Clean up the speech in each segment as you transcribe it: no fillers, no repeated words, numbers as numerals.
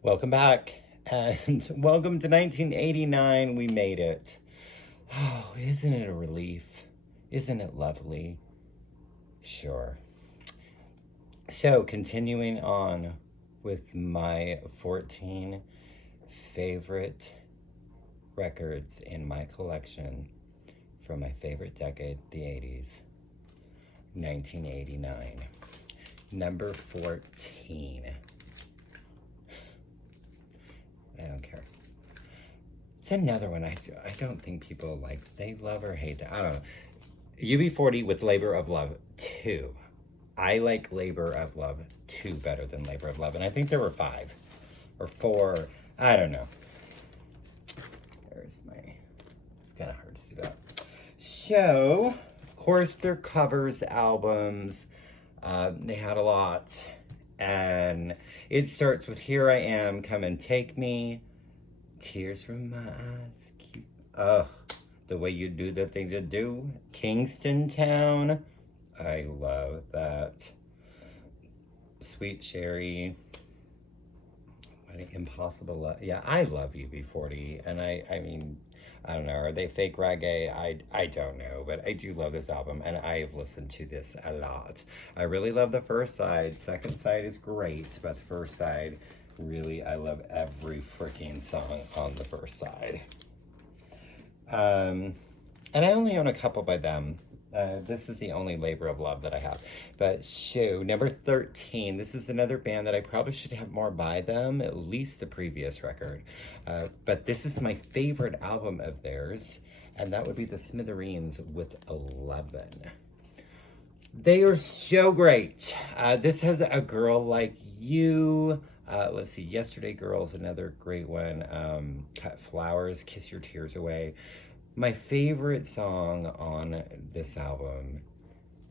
Welcome back, and welcome to 1989. We made it. Oh, isn't it a relief? Isn't it lovely? Sure. So, continuing on with my 14 favorite records in my collection from my favorite decade, the 80s, 1989. Number 14. I don't care. It's another one I don't think people like. They love or hate that. I don't know. UB40 with Labor of Love 2. I like Labor of Love 2 better than Labor of Love. And I think there were 5 or 4. I don't know. There's my... It's kind of hard to see that. So, of course, their covers, albums. They had a lot. And it starts with Here I Am, Come and Take Me, Tears from My Eyes, the way you do the things you do, Kingston Town, I love that, Sweet Cherry, Impossible Love, yeah, I love UB40, and I mean, I don't know, are they fake reggae? I don't know, but I do love this album, and I have listened to this a lot. I really love the first side. Second side is great, but the first side, really, I love every freaking song on the first side. And I only own a couple by them. This is the only Labor of Love that I have. But shoot, number 13. This is another band that I probably should have more by them, at least the previous record. But this is my favorite album of theirs, and that would be the Smithereens with 11. They are so great. This has A Girl Like You. Let's see, Yesterday Girl is another great one. Cut Flowers, Kiss Your Tears Away. My favorite song on this album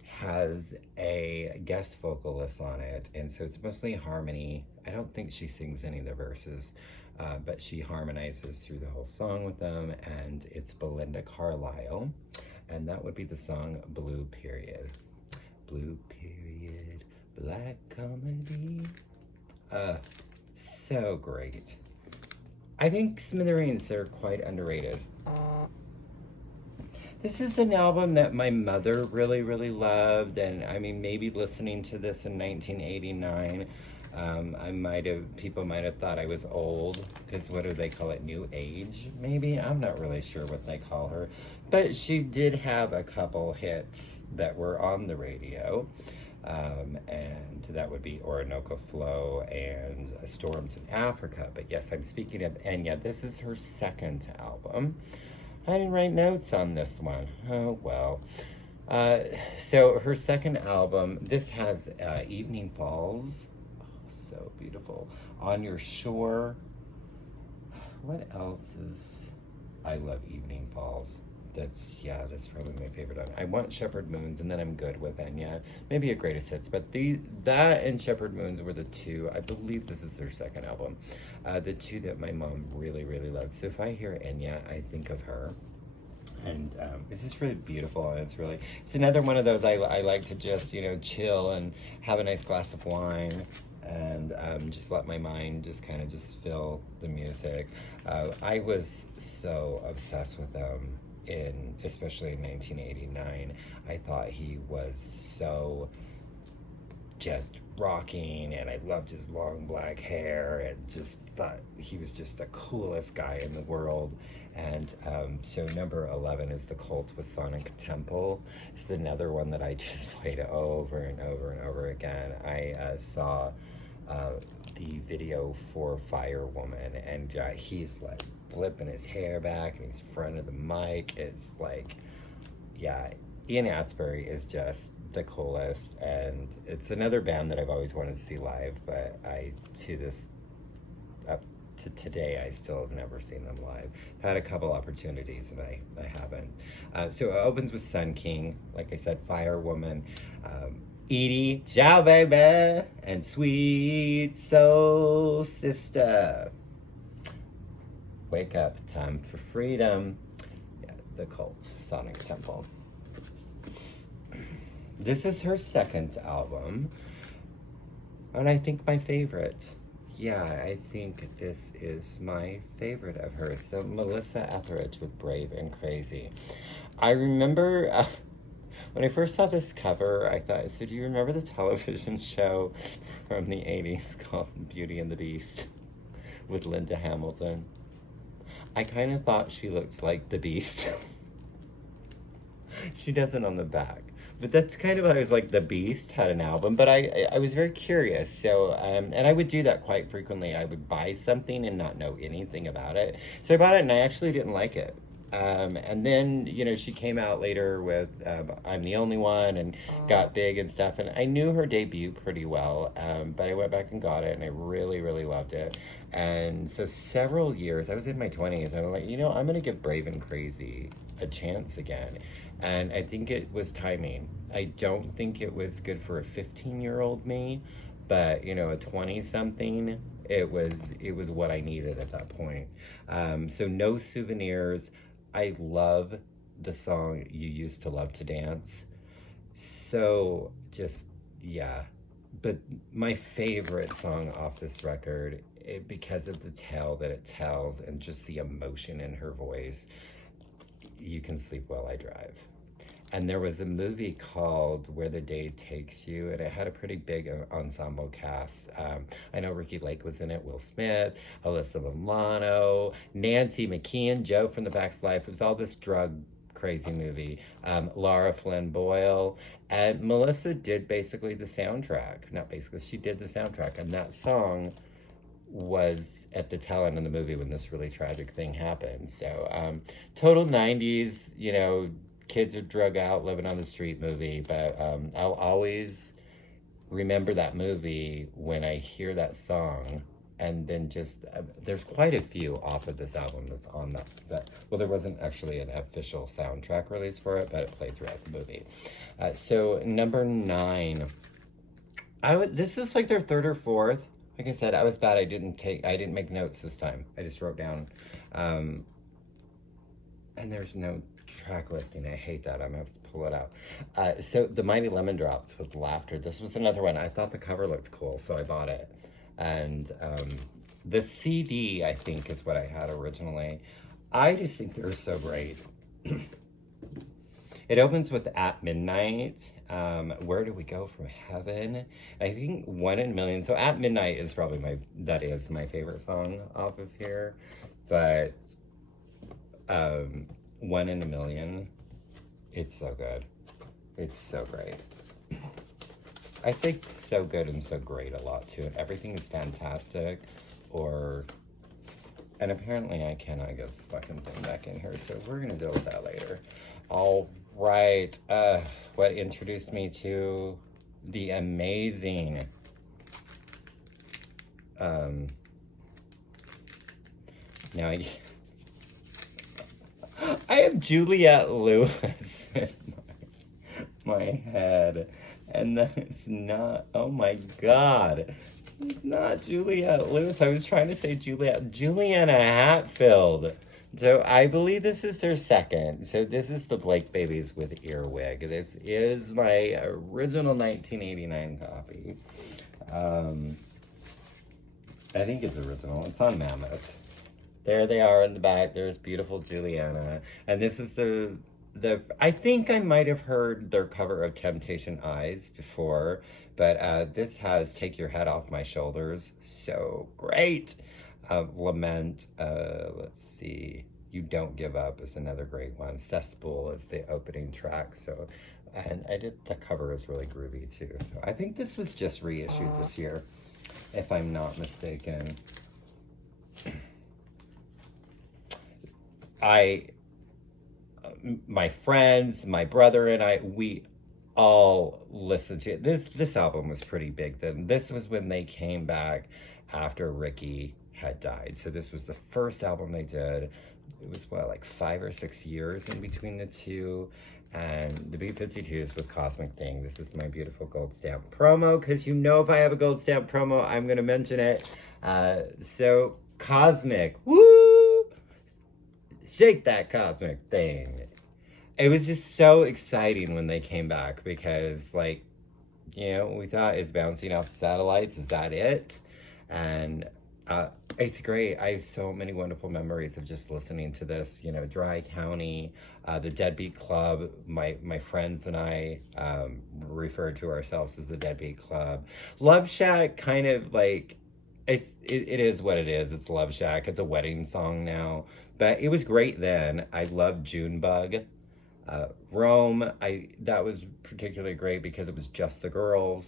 has a guest vocalist on it, and so it's mostly harmony. I don't think she sings any of the verses, but she harmonizes through the whole song with them, and it's Belinda Carlisle, and that would be the song Blue Period. Blue Period, Black Comedy. So great. I think Smithereens are quite underrated. This is an album that my mother really, really loved, and I mean, maybe listening to this in 1989, people might have thought I was old, because what do they call it, new age, maybe? I'm not really sure what they call her, but she did have a couple hits that were on the radio, and that would be Orinoco Flow and Storms in Africa. But yes, I'm speaking of Enya. This is her second album. I didn't write notes on this one. Oh, well. So her second album, this has Evening Falls. Oh, so beautiful. On Your Shore. What else is... I love Evening Falls. That's probably my favorite one. I want Shepherd Moons, and then I'm good with Enya. Maybe a Greatest Hits, but that and Shepherd Moons were the two. I believe this is their second album. The two that my mom really, really loved. So if I hear Enya, I think of her. And it's just really beautiful, and it's another one of those I like to just, chill and have a nice glass of wine and just let my mind just kind of just feel the music. I was so obsessed with them. Especially in 1989, I thought he was so just rocking, and I loved his long black hair, and just thought he was just the coolest guy in the world. And so number 11 is The Colts with Sonic Temple. It's another one that I just played over and over and over again. I saw the video for Firewoman, and he's like flipping his hair back, and he's in front of the mic. It's like, yeah, Ian Atsbury is just the coolest, and it's another band that I've always wanted to see live, but up to today, I still have never seen them live. I've had a couple opportunities, and I haven't. So it opens with Sun King, like I said, Firewoman, Edie, Ciao Baby, and Sweet Soul Sister. Wake Up, Time for Freedom. Yeah, The Cult, Sonic Temple. This is her second album, and I think my favorite. yeah, I think this is my favorite of hers. So Melissa Etheridge with Brave and Crazy. I remember when I first saw this cover, I thought, so do you remember the television show from the 80s called Beauty and the Beast with Linda Hamilton? I kind of thought she looked like the Beast. She doesn't on the back. But that's kind of how I was like, the Beast had an album. But I was very curious. So, and I would do that quite frequently. I would buy something and not know anything about it. So I bought it and I actually didn't like it. And then, you know, she came out later with I'm the Only One and got big and stuff. And I knew her debut pretty well, but I went back and got it and I really, really loved it. And so several years, I was in my 20s, and I'm like, you know, I'm going to give Brave and Crazy a chance again. And I think it was timing. I don't think it was good for a 15-year-old me, but, you know, a 20-something, it was what I needed at that point. So No Souvenirs. I love the song You Used to Love to Dance. So just, yeah. But my favorite song off this record, because of the tale that it tells and just the emotion in her voice, You Can Sleep While I Drive. And there was a movie called Where the Day Takes You, and it had a pretty big ensemble cast. I know Ricky Lake was in it, Will Smith, Alyssa Milano, Nancy McKeon, Joe from The Facts of Life. It was all this drug crazy movie. Laura Flynn Boyle. And Melissa did basically the soundtrack. Not basically, she did the soundtrack. And that song was at the tail end of the movie when this really tragic thing happened. So total 90s, you know, kids are drug out, living on the street movie, but I'll always remember that movie when I hear that song. And then just, there's quite a few off of this album that's on that. Well, there wasn't actually an official soundtrack release for it, but it played throughout the movie. So number 9, this is like their third or fourth. Like I said, I was bad. I didn't make notes this time. I just wrote down, and there's no track listing. I hate that. I'm gonna have to pull it out. So the Mighty Lemon Drops with Laughter. This was another one. I thought the cover looked cool, so I bought it. And the CD, I think, is what I had originally. I just think they're so great. It opens with At Midnight. Where Do We Go From Heaven? I think One in a Million. So At Midnight is probably my favorite song off of here. But One in a Million, it's so good. It's so great. I say so good and so great a lot too. Everything is fantastic, and apparently I cannot get this fucking thing back in here, so we're gonna deal with that later. All right, what introduced me to the amazing, now I have Juliette Lewis in my head. And that is not, oh my God. It's not Juliette Lewis. I was trying to say Juliana Hatfield. So I believe this is their second. So this is the Blake Babies with Earwig. This is my original 1989 copy. I think it's original. It's on Mammoth. There they are in the back. There's beautiful Juliana. And this is I think I might have heard their cover of Temptation Eyes before, but this has Take Your Head Off My Shoulders. So great. Lament, let's see. You Don't Give Up is another great one. Cesspool is the opening track. So, and the cover is really groovy too. So I think this was just reissued this year, if I'm not mistaken. My friends, my brother and I, we all listened to it. This album was pretty big then. This was when they came back after Ricky had died. So this was the first album they did. It was like 5 or 6 years in between the two. And the B-52s with Cosmic Thing. This is my beautiful gold stamp promo, because you know if I have a gold stamp promo, I'm going to mention it. So Cosmic, woo! Shake that Cosmic Thing. It was just so exciting when they came back, because, like, you know, we thought, is bouncing off the satellites, is that it? And it's great. I have so many wonderful memories of just listening to this. You know, Dry County, the Deadbeat Club. My friends and I refer to ourselves as the Deadbeat Club. Love Shack, kind of like it is what it is. It's Love Shack. It's a wedding song now, but it was great then. I loved Junebug. Rome, that was particularly great because it was just the girls.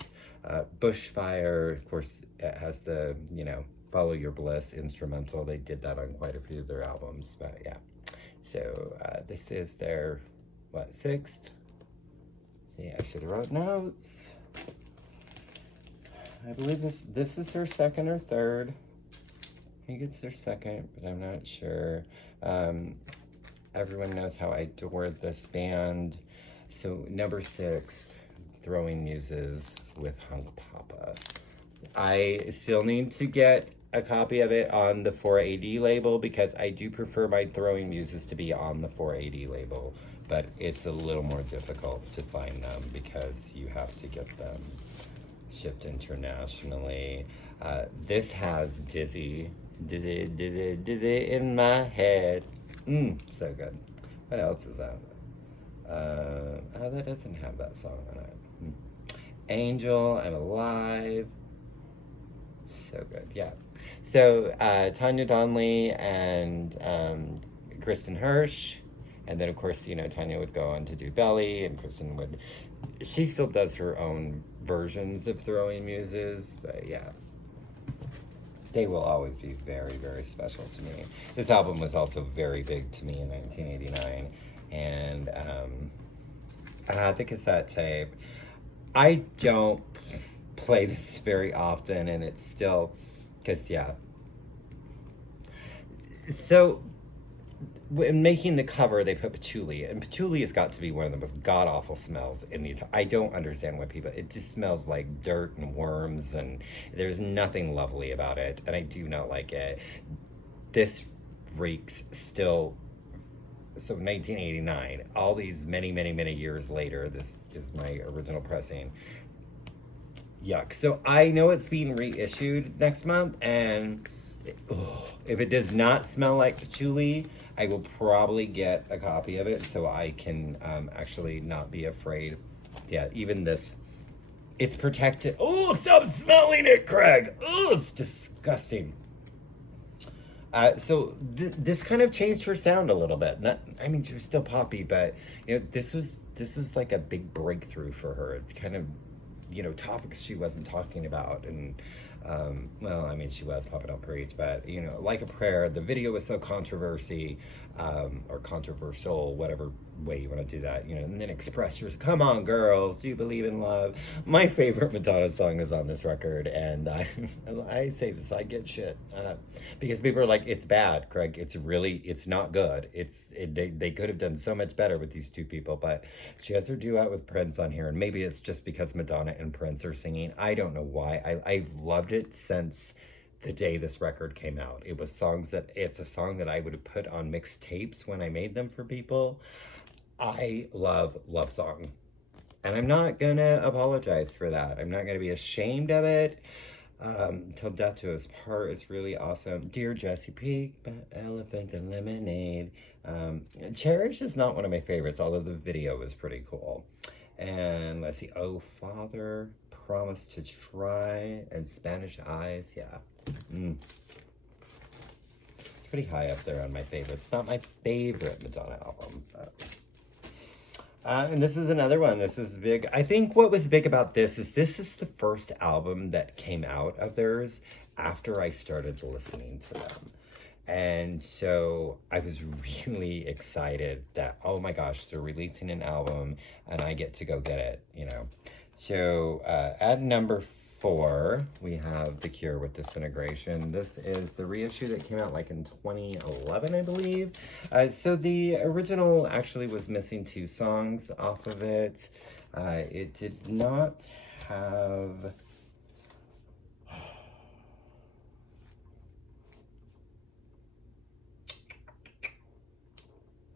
Bushfire, of course, it has the, you know, Follow Your Bliss instrumental. They did that on quite a few of their albums, but yeah. So this is their, what, 6th? Yeah, I should have wrote notes. I believe this is their 2nd or 3rd. I think it's their 2nd, but I'm not sure. Everyone knows how I adore this band. So number 6, Throwing Muses with Hunk Papa. I still need to get a copy of it on the 4AD label because I do prefer my Throwing Muses to be on the 4AD label, but it's a little more difficult to find them because you have to get them shipped internationally. This has Dizzy in my head. So good. What else is that? Oh, that doesn't have that song on it. Angel, I'm Alive. So good, yeah. So Tanya Donley and Kristen Hirsch, and then of course, you know, Tanya would go on to do Belly, and Kristen would, she still does her own versions of Throwing Muses, but yeah. They will always be very, very special to me. This album was also very big to me in 1989, and the cassette tape. I don't play this very often, and it's still, because yeah. So, in making the cover, they put patchouli, and patchouli has got to be one of the most god-awful smells in the I don't understand why people, it just smells like dirt and worms, and there's nothing lovely about it, and I do not like it. This reeks still, so 1989, all these many, many, many years later, this is my original pressing. Yuck. So I know it's being reissued next month, and if it does not smell like patchouli, I will probably get a copy of it so I can actually not be afraid. Yeah, even this, it's protected. Oh, stop smelling it, Craig. Oh, it's disgusting. So this kind of changed her sound a little bit. Not, I mean, she was still poppy, but you know, this was like a big breakthrough for her. It kind of, you know, topics she wasn't talking about, and well, I mean, she was popping up preach, but you know, Like a Prayer, the video was so controversy, or controversial, whatever way you want to do that, you know, and then Express Yourself. Come on, girls, do you believe in love? My favorite Madonna song is on this record, and I say this, I get shit, because people are like, it's bad, Craig. It's not good. They could have done so much better with these two people, but she has her duet with Prince on here, and maybe it's just because Madonna and Prince are singing. I don't know why. I've loved it since the day this record came out. It's a song that I would have put on mixtapes when I made them for people. I love Love Song, and I'm not gonna apologize for that. I'm not gonna be ashamed of it. Till Death to Us Part is really awesome. Dear Jesse Peak, Elephant and Lemonade. Cherish is not one of my favorites, although the video was pretty cool. And let's see, Oh Father, Promise to Try, and Spanish Eyes, yeah. It's pretty high up there on my favorites. Not my favorite Madonna album, but... and this is another one. This is big. I think what was big about this is the first album that came out of theirs after I started listening to them. And so I was really excited that, oh my gosh, they're releasing an album and I get to go get it, you know. So at number 4, we have The Cure with Disintegration. This is the reissue that came out like in 2011, I believe. So the original actually was missing 2 songs off of it. It did not have...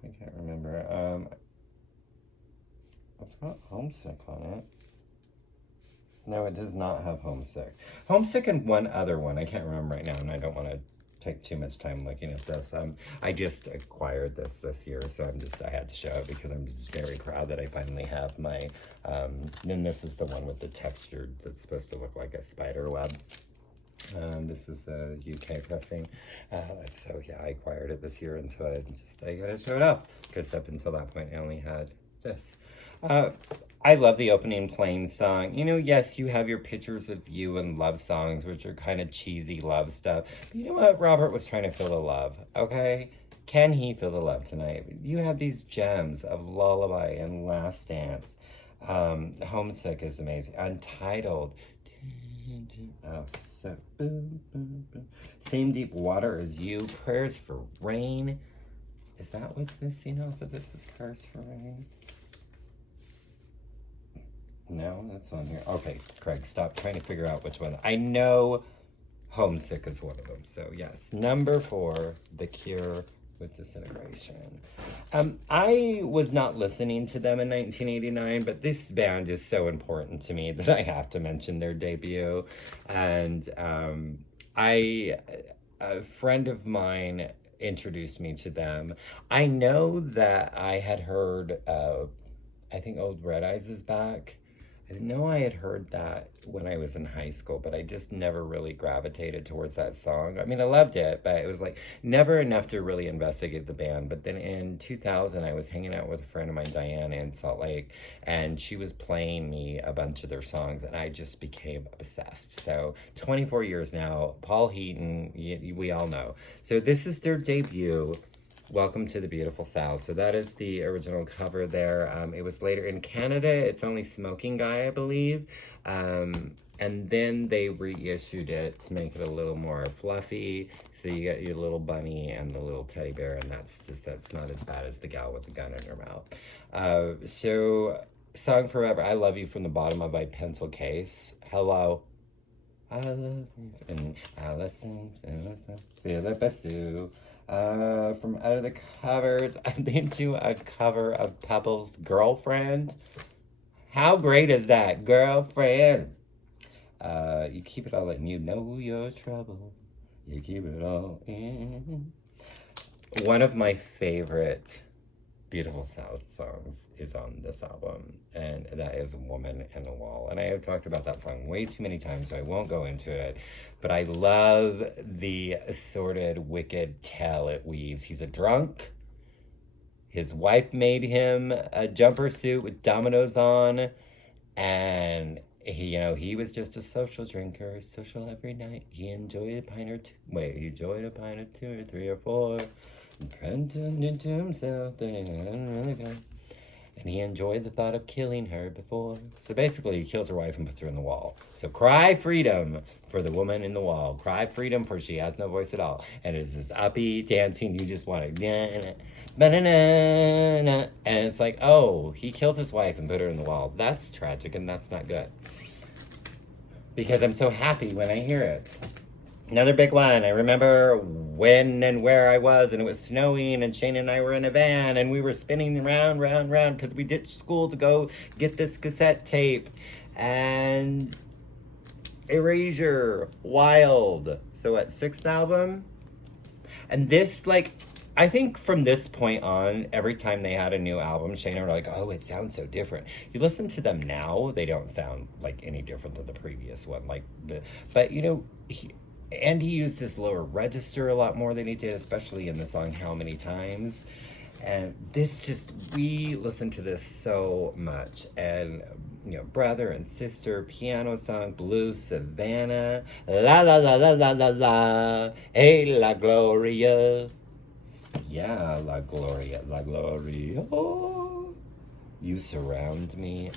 I can't remember. It's got Homesick on it. No, it does not have Homesick. Homesick and one other one. I can't remember right now, and I don't want to take too much time looking at this. I just acquired this year, so I had to show it because I'm just very proud that I finally have my, and this is the one with the textured that's supposed to look like a spider web. This is a UK pressing, so yeah, I acquired it this year, and so I gotta show it off, because up until that point I only had this. I love the opening Plain song. You know, yes, you have your pictures of you and love songs, which are kind of cheesy love stuff. But you know what? Robert was trying to feel the love, okay? Can he feel the love tonight? You have these gems of Lullaby and Last Dance. Homesick is amazing. Untitled. Oh, so boom, boom, boom. Same Deep Water as You. Prayers for Rain. Is that what's missing off of this? Is Prayers for Rain? No, that's on here. Okay, Craig, stop trying to figure out which one. I know Homesick is one of them. So yes, number 4, The Cure with Disintegration. I was not listening to them in 1989, but this band is so important to me that I have to mention their debut. And a friend of mine introduced me to them. I know that I had heard, I think Old Red Eyes is back. I know I had heard that when I was in high school, but I just never really gravitated towards that song. I mean, I loved it, but it was like never enough to really investigate the band. But then in 2000, I was hanging out with a friend of mine, Diana, in Salt Lake, and she was playing me a bunch of their songs, and I just became obsessed. So 24 years now, Paul Heaton, we all know. So this is their debut. Welcome to the Beautiful South. So that is the original cover there. It was later in Canada. It's only Smoking Guy, I believe. And then they reissued it to make it a little more fluffy. So you got your little bunny and the little teddy bear, and that's not as bad as the gal with the gun in her mouth. So Song Forever, I Love You from the bottom of my pencil case. Hello. I love you, and I listen, Philip Basu. From out of the covers, I'm into a cover of Pebble's Girlfriend. How great is that? Girlfriend. You keep it all in. You know your trouble. You keep it all in. One of my favorite Beautiful South songs is on this album, and that is Woman in the Wall. And I have talked about that song way too many times, so I won't go into it. But I love the sordid, wicked tale it weaves. He's a drunk. His wife made him a jumper suit with dominoes on, and he was just a social drinker, social every night. He enjoyed a pint or two. He enjoyed a pint or 2 or 3 or 4. Pretended into himself that he hadn't really done. And he enjoyed the thought of killing her before. So basically, he kills her wife and puts her in the wall. So cry freedom for the woman in the wall. Cry freedom, for she has no voice at all. And it's this uppy dancing, you just want to... And it's like, oh, he killed his wife and put her in the wall. That's tragic, and that's not good. Because I'm so happy when I hear it. Another big one. I remember when and where I was, and it was snowing, and Shane and I were in a van, and we were spinning round, because we ditched school to go get this cassette tape. And Erasure, Wild. So what, 6th album? And this, I think from this point on, every time they had a new album, Shane and I were like, oh, it sounds so different. You listen to them now, they don't sound like any different than the previous one. But he used his lower register a lot more than he did, especially in the song How Many Times. And we listen to this so much. And, brother and sister, piano song, Blue Savannah, la la la la la la la, hey la Gloria. Yeah, La Gloria, La Gloria. Oh, you surround me.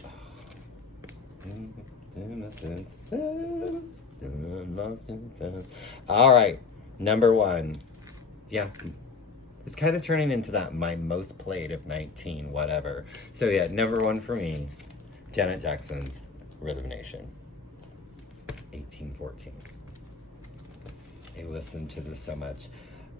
All right, number 1. Yeah, it's kind of turning into that my most played of 19 whatever. So yeah, number 1 for me, Janet Jackson's Rhythm Nation, 1814. I listened to this so much.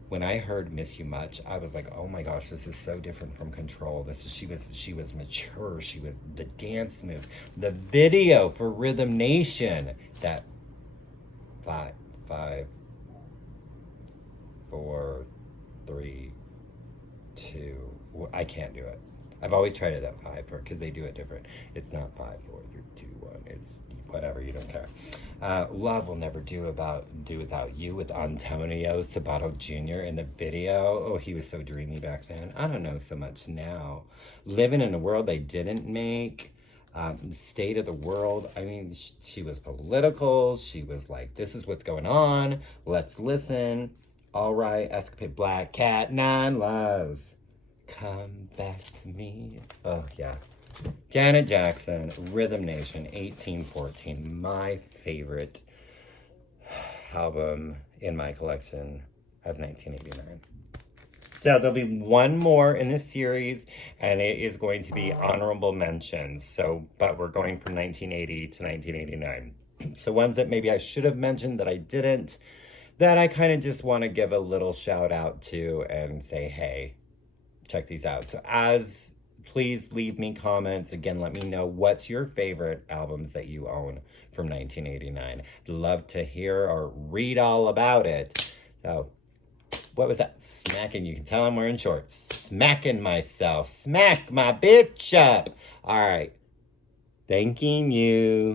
when I heard Miss You Much, I was like, oh my gosh, this is so different from Control. She was mature. She was the dance move. The video for Rhythm Nation, that 5, 4, 3, 2. I can't do it. I've always tried it at 5 because they do it different. It's not 5, 4, 3, 2, 1. It's whatever. You don't care. Love Will Never Do Without You with Antonio Sabato Jr. in the video. Oh, he was so dreamy back then. I don't know so much now. Living in a World They Didn't Make. State of the World. I mean, she was political. She was like, this is what's going on. Let's listen. All Right, Escapade, Black Cat, 9 Lives. Come Back to Me. Oh, yeah. Janet Jackson, Rhythm Nation, 1814. My favorite album in my collection of 1989. So there'll be one more in this series, and it is going to be honorable mentions. So, but we're going from 1980 to 1989. So ones that maybe I should have mentioned that I didn't, that I kind of just want to give a little shout out to and say, hey, check these out. So please leave me comments. Again, let me know what's your favorite albums that you own from 1989. I'd love to hear or read all about it. So, what was that? Smacking. You can tell I'm wearing shorts. Smacking myself. Smack my bitch up. All right. Thanking you.